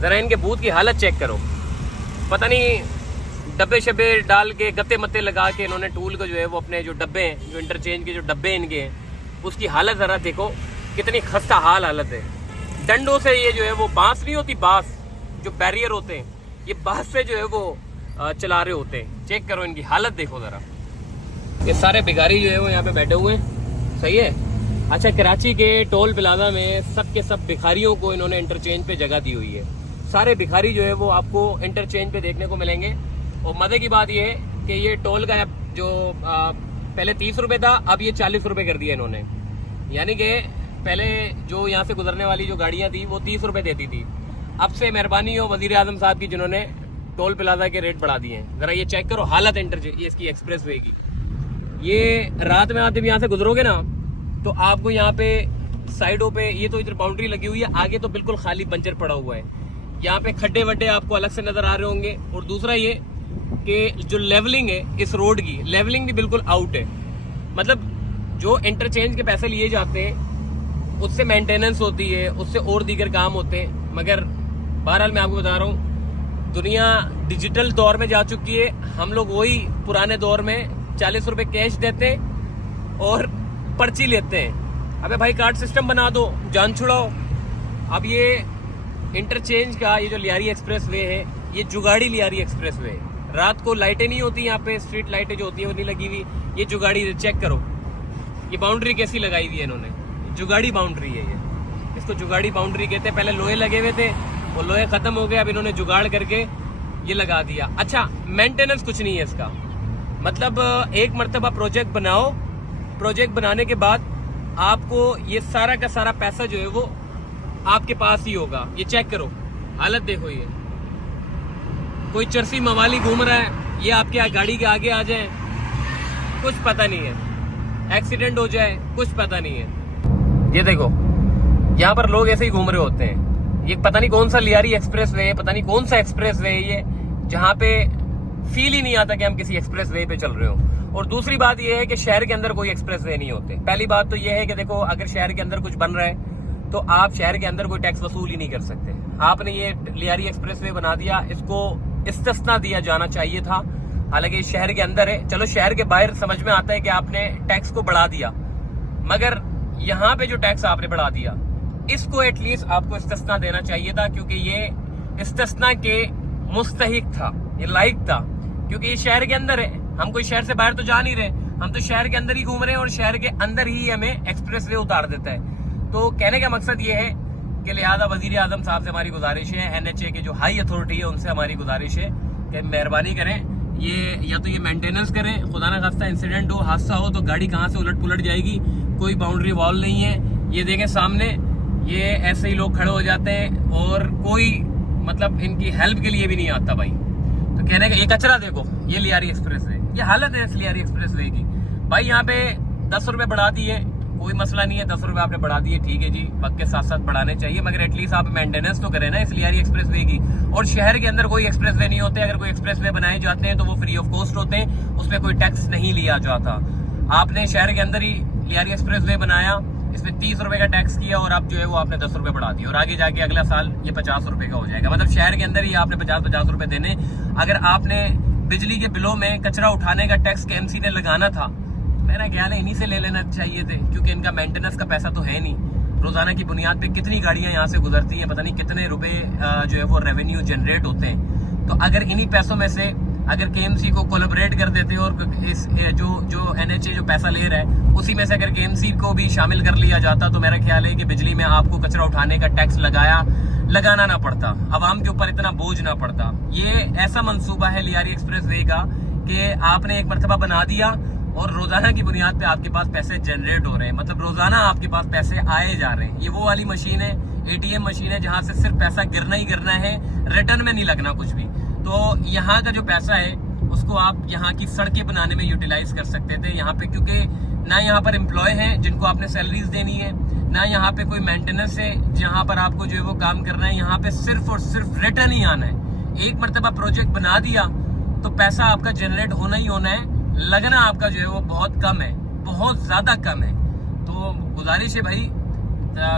ज़रा इनके बूथ की हालत चेक करो, पता नहीं डब्बे शब्बे डाल के गत्ते मत्ते लगा के इन्होंने टूल को जो है वो अपने जो डब्बे हैं, जो इंटरचेंज के जो डब्बे इनके हैं, उसकी हालत ज़रा देखो कितनी खस्ता हालत है। डंडों से ये जो है वो बांस नहीं होती, बांस जो बैरियर होते हैं, ये बांस से जो है वो चला रहे होते हैं। चेक करो इनकी हालत देखो ज़रा। ये सारे भिखारी जो है वो यहाँ पे बैठे हुए हैं, सही है। अच्छा, कराची के टोल प्लाजा में सब के सब भिखारियों को इन्होंने इंटरचेंज पे जगह दी हुई है। सारे भिखारी जो है वो आपको इंटरचेंज पे देखने को मिलेंगे। और मजे की बात ये है कि ये टोल का जो पहले 30 रुपये था, अब ये 40 रुपये कर दिया इन्होंने। यानी कि पहले जो यहाँ से गुजरने वाली जो गाड़ियाँ थी वो 30 रुपये देती थी, अब से मेहरबानी हो वजीर आजम साहब की जिन्होंने टोल प्लाजा के रेट बढ़ा दिए हैं। ज़रा ये चेक करो हालत ये इसकी एक्सप्रेस वे की। ये रात में आते भी यहाँ से गुजरोगे ना तो आपको यहाँ पे साइडों पे, ये तो इधर बाउंड्री लगी हुई है, आगे तो बिल्कुल खाली बंजर पड़ा हुआ है। यहाँ पे खड्डे वड्डे आपको अलग से नजर आ रहे होंगे। और दूसरा ये कि जो लेवलिंग है इस रोड की, लेवलिंग भी बिल्कुल आउट है। मतलब जो इंटरचेंज के पैसे लिए जाते हैं उससे मेंटेनेंस होती है, उससे और दीगर काम होते हैं। मगर बहरहाल मैं आपको बता रहा हूँ, दुनिया डिजिटल दौर में जा चुकी है। हम लोग वही पुराने दौर में 40 रुपये कैश देते और पर्ची लेते हैं। अबे भाई कार्ड सिस्टम बना दो, जान छुड़ाओ। अब ये इंटरचेंज का ये जो लियारी एक्सप्रेस वे है, ये जुगाड़ी लियारी एक्सप्रेस वे है। रात को लाइटें नहीं होती यहाँ पे, स्ट्रीट लाइटें जो होती है वो नहीं लगी हुई। ये जुगाड़ी, चेक करो ये बाउंड्री कैसी लगाई हुई है इन्होंने, जुगाड़ी बाउंड्री है ये, इसको जुगाड़ी बाउंड्री कहते हैं। पहले लोहे लगे हुए थे, वो लोहे खत्म हो गए, अब इन्होंने जुगाड़ करके ये लगा दिया। अच्छा, मेंटेनेंस कुछ नहीं है इसका। मतलब एक मरतबा प्रोजेक्ट बनाओ, प्रोजेक्ट बनाने के बाद आपको ये सारा का सारा पैसा जो है वो आपके पास ही होगा। ये चेक करो हालत देखो, ये कोई चरसी मवाली घूम रहा है, ये आपके गाड़ी के आगे आ जाए कुछ पता नहीं है, एक्सीडेंट हो जाए कुछ पता नहीं है। ये देखो यहाँ पर लोग ऐसे ही घूम रहे होते हैं। ये पता नहीं कौन सा लियारी एक्सप्रेस वे है, पता नहीं कौन सा एक्सप्रेस वे है ये, जहाँ पे फील ही नहीं आता कि हम किसी एक्सप्रेस वे पे चल रहे हो। और दूसरी बात ये है कि शहर के अंदर कोई एक्सप्रेस वे नहीं होते। पहली बात तो ये है कि देखो, अगर शहर के अंदर कुछ बन रहा है तो आप शहर के अंदर कोई टैक्स वसूल ही नहीं कर सकते। आपने ये लियारी एक्सप्रेस वे बना दिया, इसको इस्तिस्ना दिया जाना चाहिए था। हालांकि शहर के अंदर है, चलो शहर के बाहर समझ में आता है कि आपने टैक्स को बढ़ा दिया, मगर यहाँ पे जो टैक्स आपने बढ़ा दिया इसको एटलीस्ट आपको इस्तिस्ना देना चाहिए था, क्योंकि ये इस्तिस्ना के मुस्तहिक था, ये लायक था। क्योंकि ये शहर के अंदर है, हम कोई शहर से बाहर तो जा नहीं रहे, हम तो शहर के अंदर ही घूम रहे हैं और शहर के अंदर ही हमें एक्सप्रेस वे उतार देता है। तो कहने का मकसद ये है कि लिहाजा वजीर आजम साहब से हमारी गुजारिश है, NHA के जो हाई अथॉरिटी है उनसे हमारी गुजारिश है कि मेहरबानी करें, ये या तो ये मेंटेनेंस करें, खुदा ना खास्ता इंसिडेंट हो, हादसा हो तो गाड़ी कहाँ से उलट पुलट जाएगी। कोई बाउंड्री वॉल नहीं है। ये देखें सामने, ये ऐसे ही लोग खड़े हो जाते हैं और कोई मतलब इनकी हेल्प के लिए भी नहीं आता भाई। तो कहने का ये कचरा देखो, ये लियारी एक्सप्रेस वे, ये हालत है इस लियारी एक्सप्रेस वे की। भाई यहाँ पे 10 रुपये बढ़ा दिए, कोई मसला नहीं है, 10 रुपये आपने बढ़ा दिए, ठीक है जी, वक्त के साथ साथ बढ़ाने चाहिए, मगर एटलीस्ट आप मेंटेनेंस तो करें ना इस लियारी एक्सप्रेस वे की। और शहर के अंदर कोई एक्सप्रेस वे नहीं होते। अगर कोई एक्सप्रेस वे बनाए जाते हैं तो वो फ्री ऑफ कॉस्ट होते हैं, उसमें कोई टैक्स नहीं लिया जाता। आपने शहर के अंदर ही लियारी एक्सप्रेस वे बनाया, इसमें 30 रुपए का टैक्स किया और अब जो है वो आपने 10 रुपए बढ़ा दिया और आगे जाके अगला साल ये 50 रुपए का हो जाएगा। मतलब शहर के अंदर ही आपने 50-50 रुपए देने। अगर आपने बिजली के बिलों में कचरा उठाने का टैक्स KMC ने लगाना था, मेरा ख्याल है इन्हीं से ले लेना चाहिए थे, क्योंकि इनका मेंटेनेंस का पैसा तो है नहीं। रोजाना की बुनियाद पे कितनी गाड़ियां यहाँ से गुजरती हैं, पता नहीं कितने रुपए जो है वो रेवेन्यू जनरेट होते हैं। तो अगर इन्हीं पैसों में से अगर KMC को कोलैबोरेट कर देते और इस जो NHA जो पैसा ले रहा है उसी में से अगर KMC को भी शामिल कर लिया जाता, तो मेरा ख्याल है कि बिजली में आपको कचरा उठाने का टैक्स लगाना ना पड़ता, आवाम के ऊपर इतना बोझ ना पड़ता। ये ऐसा मंसूबा है लियारी एक्सप्रेस वे का कि आपने एक मरतबा बना दिया और रोजाना की बुनियाद पे आपके पास पैसे जनरेट हो रहे हैं, मतलब रोजाना आपके पास पैसे आए जा रहे हैं। ये वो वाली मशीन है, ATM मशीन है, जहां से सिर्फ पैसा गिरना ही गिरना है, रिटर्न में नहीं लगना कुछ भी। तो यहाँ का जो पैसा है उसको आप यहाँ की सड़कें बनाने में यूटिलाइज कर सकते थे यहाँ पे, क्योंकि ना यहाँ पर एम्प्लॉय हैं जिनको आपने सैलरीज देनी है, ना यहाँ पे कोई मेंटेनेंस है जहाँ पर आपको जो है वो काम करना है। यहाँ पे सिर्फ और सिर्फ रिटर्न ही आना है। एक मरतबा प्रोजेक्ट बना दिया तो पैसा आपका जनरेट होना ही होना है, लगना आपका जो है वो बहुत कम है, बहुत ज्यादा कम है। तो गुजारिश है भाई,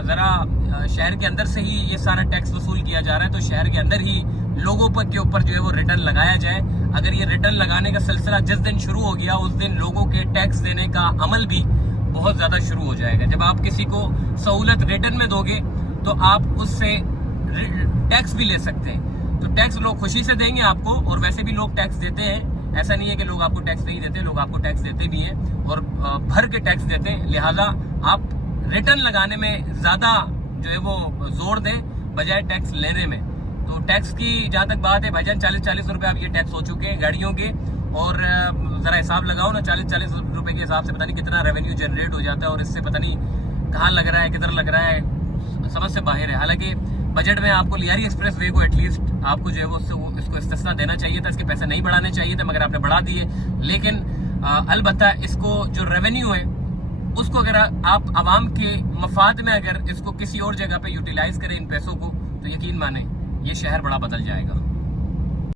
जरा शहर के अंदर से ही ये सारा टैक्स वसूल किया जा रहा है, तो शहर के अंदर ही लोगों पर के ऊपर जो है वो रिटर्न लगाया जाए। अगर ये रिटर्न लगाने का सिलसिला जिस दिन शुरू हो गया उस दिन लोगों के टैक्स देने का अमल भी बहुत ज्यादा शुरू हो जाएगा। जब आप किसी को सहूलत रिटर्न में दोगे तो आप उससे टैक्स भी ले सकते हैं। तो टैक्स लोग खुशी से देंगे आपको, और वैसे भी लोग टैक्स देते हैं, ऐसा नहीं है कि लोग आपको टैक्स नहीं देते, लोग आपको टैक्स देते भी हैं और भर के टैक्स देते हैं। लिहाजा आप रिटर्न लगाने में ज्यादा जो है वो जोर दें बजाय टैक्स लेने में। तो टैक्स की जहां तक बात है भाईजान, 40-40 रुपए अब ये टैक्स हो चुके हैं गाड़ियों के, और जरा हिसाब लगाओ ना, 40-40 रुपए के हिसाब से पता नहीं कितना रेवेन्यू जनरेट हो जाता है, और इससे पता नहीं कहाँ लग रहा है, किधर लग रहा है, समझ से बाहर है। हालांकि बजट में आपको लियारी एक्सप्रेस वे को एटलीस्ट आपको जो है वो इसको इस्तिस्ना देना चाहिए था, इसके पैसे नहीं बढ़ाने चाहिए थे, मगर आपने बढ़ा दिए। लेकिन अलबत्ता इसको जो रेवेन्यू है उसको अगर आप आवाम के मफाद में अगर इसको किसी और जगह पे यूटिलाइज करें इन पैसों को, तो यकीन माने ये शहर बड़ा बदल जाएगा।